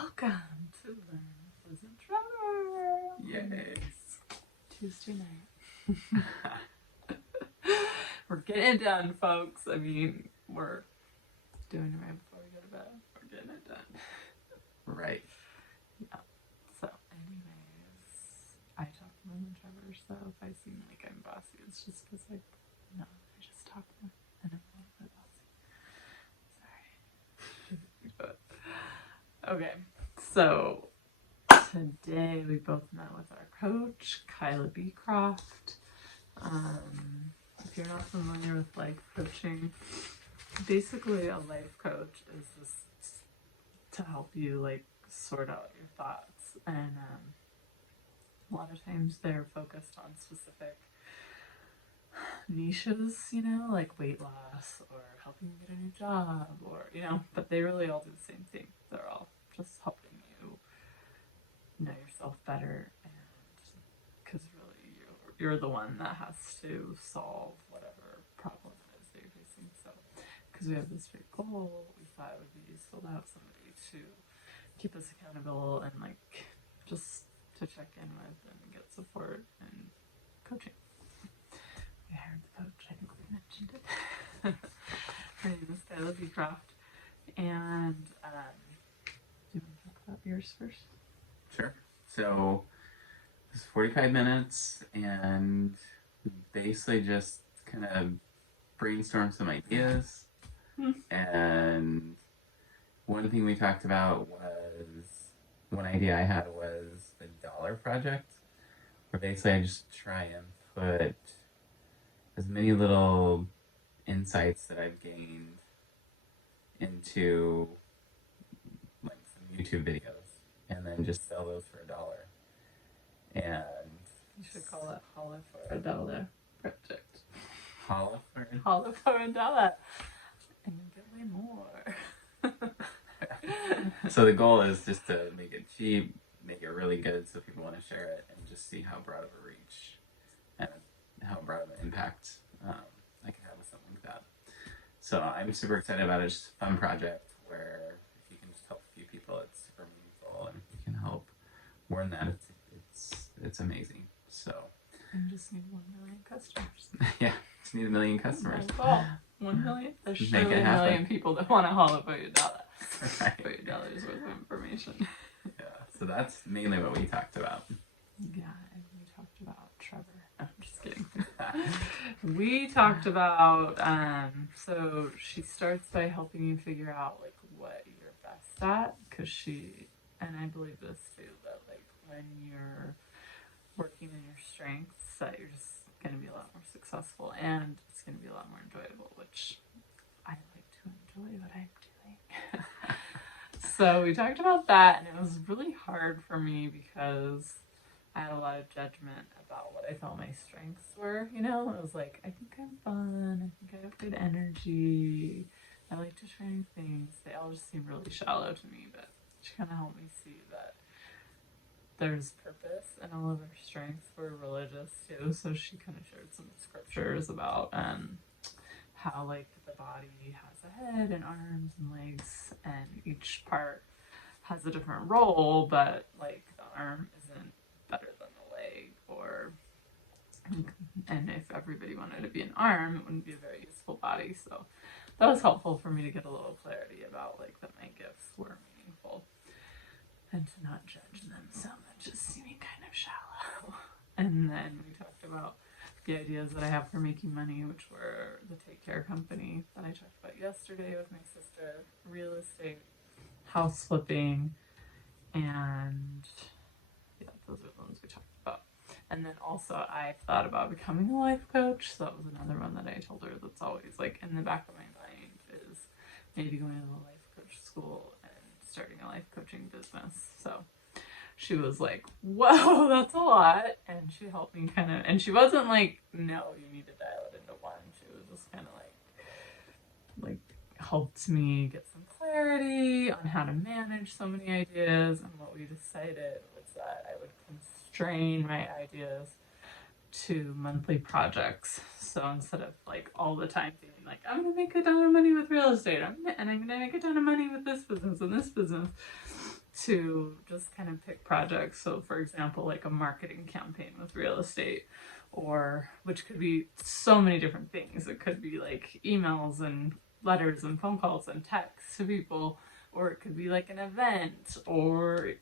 Welcome to Learn with Trevor. Yes. Tuesday night. We're getting it done, folks. I mean, we're doing it right before we go to bed. We're getting it done. Right. Yeah. So, anyways, I talk more than Trevor, so if I seem like I'm bossy, it's just because, I just talk more and I'm a little bit bossy. Sorry. Okay, so today we both met with our coach, Kyla Beecroft. If you're not familiar with life coaching, basically a life coach is just to help you sort out your thoughts, and a lot of times they're focused on specific niches, like weight loss or helping you get a new job, or but they really all do the same thing. They're all just helping you know yourself better, and because really you're the one that has to solve whatever problem it is that you're facing. So because we have this big goal, we thought it would be useful to have somebody to keep us accountable and just to check in with and get support and coaching. We hired the coach, I think we mentioned it. Her name is Kyla Beecroft. And do you want to talk about yours first? Sure. So it's 45 minutes, and we basically just kind of brainstorm some ideas. And one thing we talked about was, one idea I had was the dollar project, where basically I just try and put as many little insights that I've gained into some YouTube videos, and then just sell those for $1. And you should call it Holla for $1 project. Holla for $1, and you get way more. So the goal is just to make it cheap, make it really good, so people want to share it, and just see how broad of a reach and how broad of an impact I can have with something like that. So I'm super excited about it. It's just a fun project where if you can just help a few people, it's super meaningful, and if you can help more than that, it's amazing. So you just need 1 million customers. Yeah, just need 1 million customers. Well, 1 million. There's surely a million people that want to holla for your dollar. Right. For your $1 worth of information. Yeah, so that's mainly what we talked about. Yeah, and we talked about Trevor. No, I'm just kidding. We talked about, so she starts by helping you figure out what you're best at, because and I believe this too, that when you're working in your strengths, that you're just going to be a lot more successful, and it's going to be a lot more enjoyable, which I like to enjoy what I'm doing. So we talked about that, and it was really hard for me because I had a lot of judgment about what I felt my strengths were. It was like, I think I'm fun, I think I have good energy, I like to try new things. They all just seem really shallow to me, but she kind of helped me see that there's purpose in all of our strengths. We're religious too, so she kind of shared some scriptures about how the body has a head and arms and legs, and each part has a different role, but the arm isn't better than the leg, and if everybody wanted to be an arm, it wouldn't be a very useful body. So that was helpful for me to get a little clarity about that my gifts were meaningful, and to not judge them so much as seeming kind of shallow. And then we talked about the ideas that I have for making money, which were the Take Care company that I talked about yesterday with my sister, real estate, house flipping, and yeah, those are the ones we talked about. And then also I thought about becoming a life coach, so that was another one that I told her that's always in the back of my mind, is maybe going to the life coach school and starting a life coaching business. So she was like, whoa, that's a lot. And she helped me and she wasn't like, no, you need to dial it into one. She was just kind of helped me get some clarity on how to manage so many ideas. And what we decided was that I would constrain my ideas to monthly projects. So instead of all the time thinking I'm going to make a ton of money with real estate, and I'm going to make a ton of money with this business and this business, to just kind of pick projects. So, for example, like a marketing campaign with real estate, or which could be so many different things. It could be like emails and letters and phone calls and texts to people, or it could be like an event, or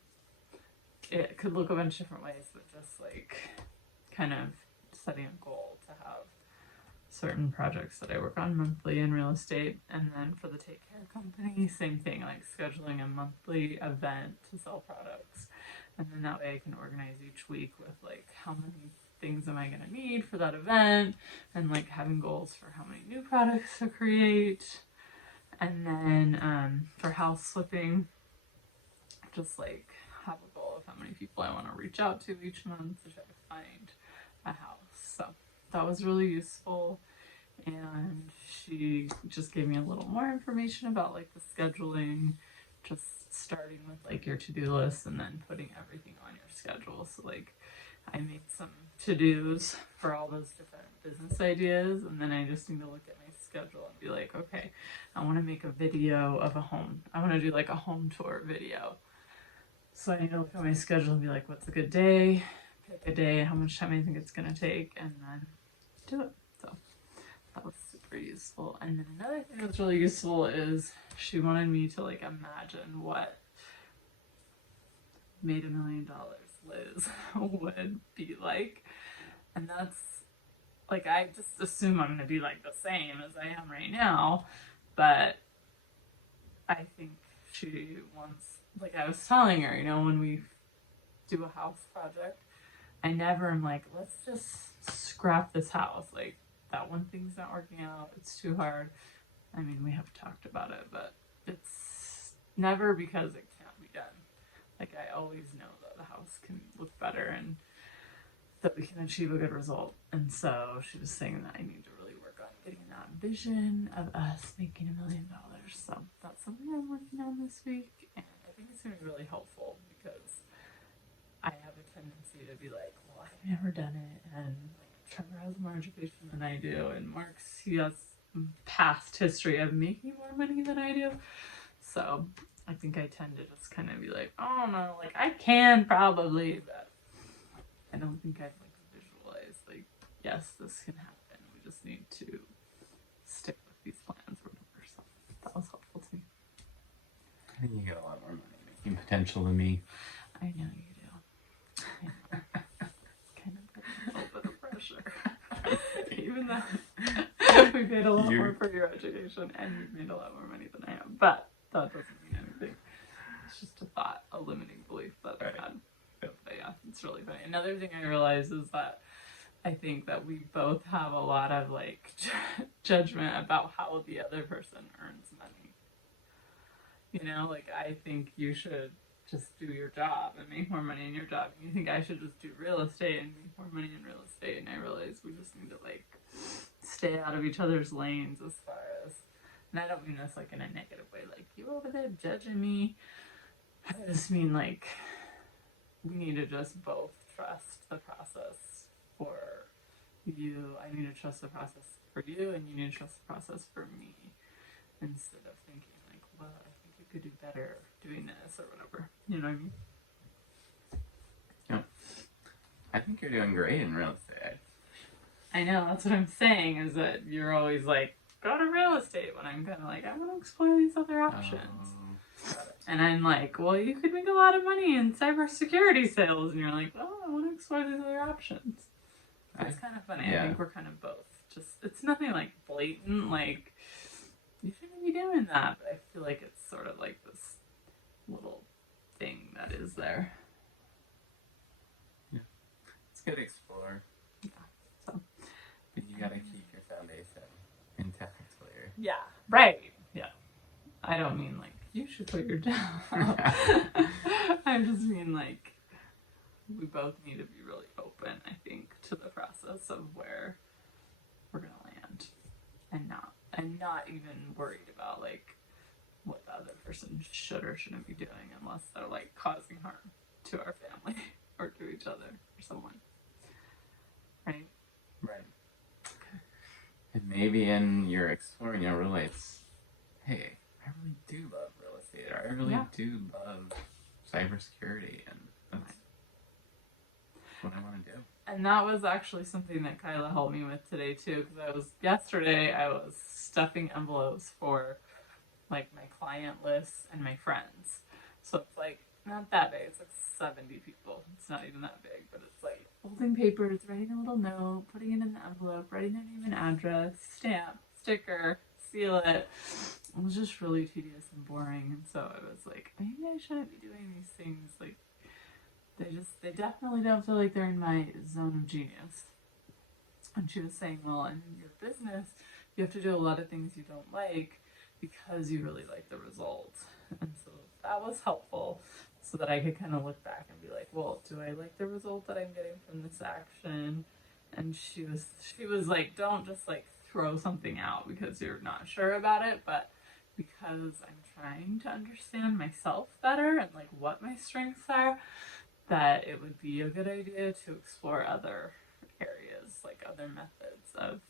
it could look a bunch of different ways, but just like kind of setting a goal to have certain projects that I work on monthly in real estate. And then for the Take Care company, same thing, like scheduling a monthly event to sell products. And then that way I can organize each week with like how many things am I going to need for that event, and like having goals for how many new products to create. And then for house flipping, just like have a goal of how many people I want to reach out to each month to try to find a house. So that was really useful. And she just gave me a little more information about like the scheduling, just starting with like your to-do list and then putting everything on your schedule. So like I made some to-dos for all those different business ideas, and then I just need to look at my schedule and be like, okay, I want to make a video of a home. I want to do like a home tour video. So I need to look at my schedule and be like, what's a good day? Pick a day, how much time I think it's going to take, and then do it. So that was super useful. And then another thing that's really useful is she wanted me to like imagine what made $1 million Liz would be like. And that's like, I just assume I'm going to be like the same as I am right now. But I think she wants, like I was telling her, you know, when we do a house project, I never am like, let's just scrap this house. Like, that one thing's not working out. It's too hard. I mean, we have talked about it, but it's never because it can't be done. Like, I always know that the house can look better and that we can achieve a good result. And so she was saying that I need to really work on getting that vision of us making $1 million. So that's something I'm working on this week. And I think it's going to be really helpful because I have a tendency to be like, well, I've never done it. And like, Trevor has more education than I do. And Mark's, he has past history of making more money than I do. So I think I tend to just kind of be like, oh no, like I can probably, but I don't think I've like visualized like, yes, this can happen. We just need to stick with these plans or whatever. So that was helpful to me. I think you get a lot more money making potential than me. I know you do. I know. Kind of putting a little bit of pressure. Even though we paid a lot more for your education and you've made a lot more money than I have. But that doesn't mean anything. It's just a thought, a limiting belief that I had. But yeah, it's really funny. Another thing I realized is that I think that we both have a lot of like judgment about how the other person earns money. You know, like I think you should just do your job and make more money in your job. You think I should just do real estate and make more money in real estate. And I realize we just need to like stay out of each other's lanes as far as, and I don't mean this like in a negative way, like you over there judging me. I just mean like we need to just both trust the process for you. I need to trust the process for you, and you need to trust the process for me, instead of thinking like, well, I think you could do better doing this or whatever. You know what I mean? Yeah. I think you're doing great in real estate. I know, that's what I'm saying, is that you're always like, go to real estate, when I'm kind of like, I want to explore these other options. And I'm like, well, you could make a lot of money in cybersecurity sales. And you're like, well, I want to explore these other options. It's kind of funny. Yeah. I think we're kind of both. Just, it's nothing like blatant, like, you shouldn't be doing that. But I feel like it's sort of like this little thing that is there. Yeah. It's good to explore. Yeah. So. But you gotta keep your foundation intact. Clear. Yeah. Right. Yeah. I don't mean like, you should put your down. I just mean like, we both need to be really open, I think, to the process of where we're gonna land, and not even worried about like what the other person should or shouldn't be doing, unless they're like causing harm to our family or to each other or someone. Right? Right. Okay. And maybe in your exploring, you'll realize, hey, I really do love real estate. I really do love cybersecurity, and that's what I want to do. And that was actually something that Kyla helped me with today too, because yesterday I was stuffing envelopes for like my client lists and my friends. So it's like not that big. It's like 70 people. It's not even that big, but it's like folding papers, writing a little note, putting it in the envelope, writing their name and address, stamp, sticker, seal it. It was just really tedious and boring, and so I was like, maybe I shouldn't be doing these things. Like they definitely don't feel like they're in my zone of genius. And she was saying, well, in your business, you have to do a lot of things you don't like because you really like the result. And so that was helpful so that I could kind of look back and be like, well, do I like the result that I'm getting from this action? And she was like, don't just like throw something out because you're not sure about it, but because I'm trying to understand myself better and like what my strengths are, that it would be a good idea to explore other areas, like other methods of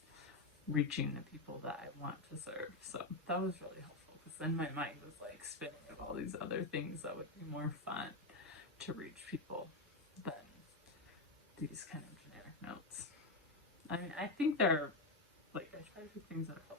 reaching the people that I want to serve. So that was really helpful because then my mind was like spinning of all these other things that would be more fun to reach people than these kind of generic notes. I mean, I think they're like, I try to do things that are helpful.